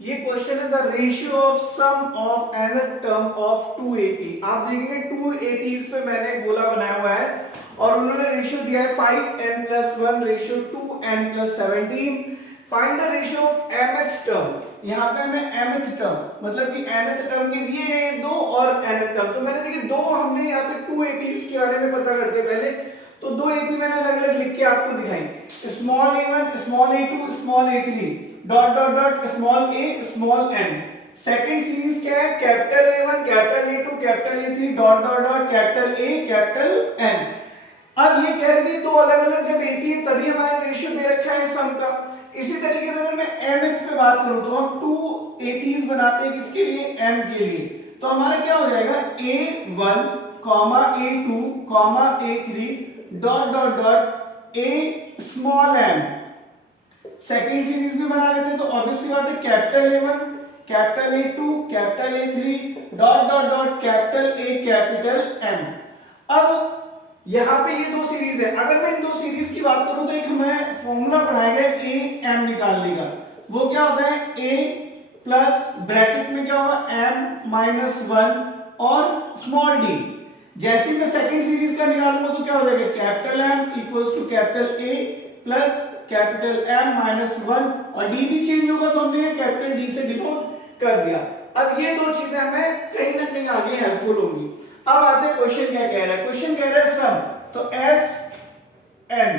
ये क्वेश्चन है the ratio of sum of nth term of two AP. आप देखेंगे टू एपीज पे मैंने गोला बनाया हुआ है और उन्होंने रेशियो दिया है 5n+1 ratio 2n+17। Find the ratio of mth term. यहाँ पे हमें mth टर्म मतलब कि nth टर्म के दिए गए हैं दो और nth टर्म, तो मैंने देखिए दो हमने यहाँ पे टू एपीज के बारे में पता करते हैं पहले। तो दो एपी मैंने अलग अलग लिख के आपको दिखाई, small a1 small a2 small a3 dot dot dot small a small n। Second series क्या है, capital A1 capital A2 capital A3 dot dot dot capital A capital N। अब ये कह रहे हैं दो अलग अलग जब एपी है तभी हमारा रेशियो दे रखा है सम का। इसी तरीके से अगर मैं mth पे बात करूं तो हम टू एपीज बनाते हैं किसके लिए, m के लिए। तो हमारा क्या हो जाएगा A1 A2 A3 dot dot dot a small m। Second series भी बना लेते हैं तो ऑब्वियसली बात है capital A1 capital A2 capital A3 dot dot dot capital A capital M। अब यहां पे ये दो सीरीज है, अगर मैं इन दो सीरीज की बात करूं तो एक हमें फॉर्मूला पढ़ाया गया AM निकालने का। वो क्या होता है A प्लस ब्रैकेट में क्या होगा M-1 और स्मॉल d। जैसे मैं सेकंड सीरीज का निकालूंगा तो क्या हो जाएगा capital M equals to capital A plus capital M-1 और d भी चेंज होगा तो हमने कैपिटल D से डिनोट कर दिया। अब ये दो चीजें हमें कहीं ना कहीं आगे हेल्पफुल होंगी। अब आते हैं क्वेश्चन क्या कह रहा है, क्वेश्चन कह रहा है सम, तो Sn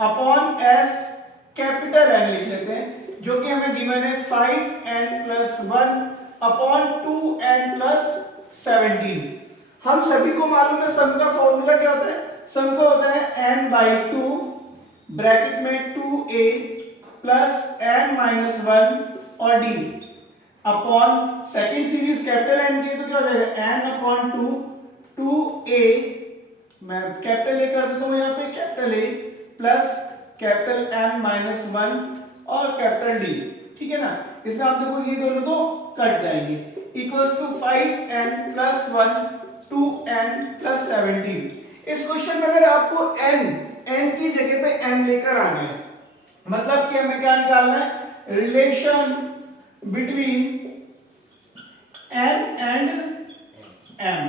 upon S capital N लिख लेते हैं जो कि हमें गिवन है 5n+1 अपॉन 2n+17। हम सभी को मालूम है सम का फॉर्मूला क्या होता है, सम का होता है n/2 ब्रैकेट में 2a प्लस n-1 और d upon second series capital N की तो क्या हो जाएगा n/2 2a, मैं कैपिटल A कर देता हूं यहाँ पे capital A plus capital n-1 और कैपिटल D, ठीक है ना। इसमें आप देखो ये दोनों तो कट जाएंगे इक्वल्स टू 5n+1 2n+17। इस क्वेश्चन में अगर आपको n की जगह पे m लेकर आना है मतलब कि हमें क्या निकालना है, relation between n and m।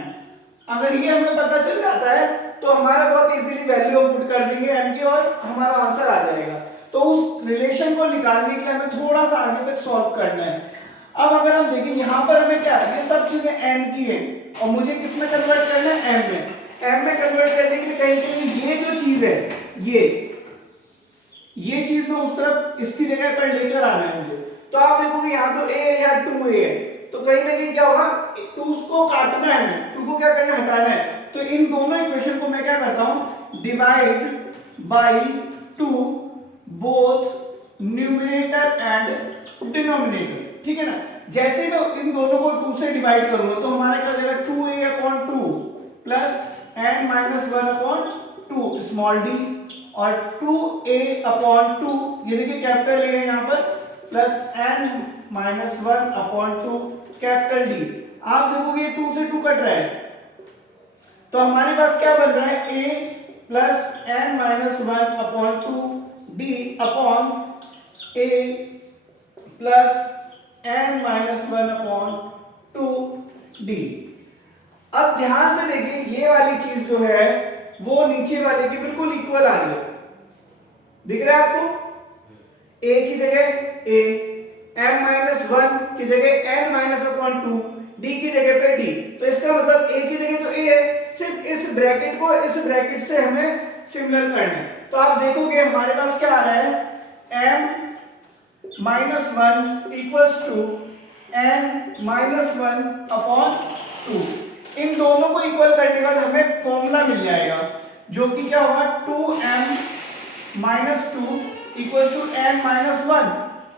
अगर ये हमें पता चल जाता है तो हमारा बहुत इजीली वैल्यू हम पुट कर देंगे m की और हमारा आंसर आ जाएगा। तो उस रिलेशन को निकालने के लिए हमें थोड़ा सा आगे तक सॉल्व करना है। अब अगर हम देखें यहाँ पर हमें क्या है, ये सब चीजें n की है और मुझे किस में कन्वर्ट करना है, m में। m में कन्वर्ट करने के लिए कहीं कहीं ये जो चीज है ये चीज में उस तरफ इसकी जगह पर लेकर आना है मुझे। तो आप देखोगे यहाँ तो a है या 2a है, तो कहीं ना कहीं क्या होगा 2 को काटना है, 2 को क्या करना है, हटाना है। तो इन दोनों इक्वेशन को मैं क्या करता हूं, divide by 2 both numerator and denominator, ठीक है ना। जैसे मैं इन दोनों को 2 से डिवाइड करूंगा तो हमारा क्या हो जाएगा 2a/2 plus n-1/2 small d और 2a/2 ये देखिए कैपिटल A है यहाँ पर प्लस n-1/2 कैपिटल D। आप देखोगे 2 से 2 कट रहा है तो हमारे पास क्या बन रहा है a plus n-1/2 d upon a plus n-1/2 d। अब ध्यान से देखिए ये वाली चीज जो है वो नीचे वाले की बिल्कुल इक्वल आ रही है, दिख रहा है आपको, a की जगह a, m-1 की जगह n-2, d की जगह पे d। तो इसका मतलब a की जगह तो a है, सिर्फ इस ब्रैकेट को इस ब्रैकेट से हमें सिमिलर करना है। तो आप देखोगे हमारे पास क्या आ रहा है m-1 इक्वल्स टू n-1/2। इन दोनों को इक्वल करने के बाद हमें फॉर्मूला मिल जाएगा जो कि क्या होगा 2m-2 इक्वल्स टू n-1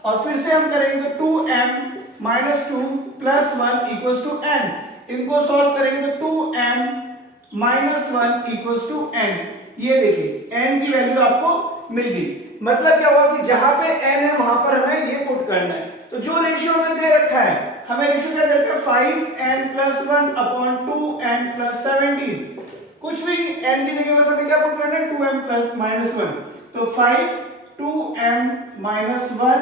और फिर से हम करेंगे तो 2m-2 plus 1 equals to n। इनको सॉल्व करेंगे तो 2m-1 इक्वल्स टू n। ये देखिए n की वैल्यू आपको मिल गई। मतलब क्या हुआ कि जहां पे n है वहां पर हमें ये पुट करना है। तो जो रेशियो हमें दे रखा है, हमें रेशियो क्या दे रखा है 5n+1/2n+17। कुछ भी नहीं, n की जगह बस हमें क्या पुट करना है 2m+-1। तो 5 2m-1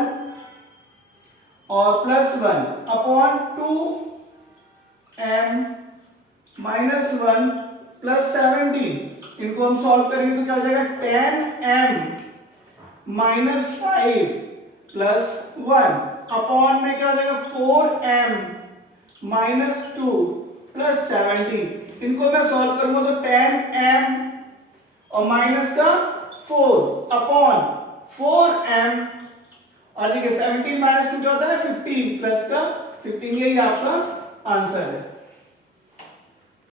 और +1 अपॉन 2m माइनस 1 प्लस 17। इनको हम सॉल्व करेंगे तो क्या हो जाएगा 10m माइनस 5 प्लस 1 अपॉन में क्या हो जाएगा 4m माइनस 2 प्लस 17। इनको मैं सॉल्व करूंगा तो 10m और माइनस का 4 अपॉन 4m और देखिए 17 माइनस 2 क्या होता है 15 प्लस का 15। यही आपका आंसर है।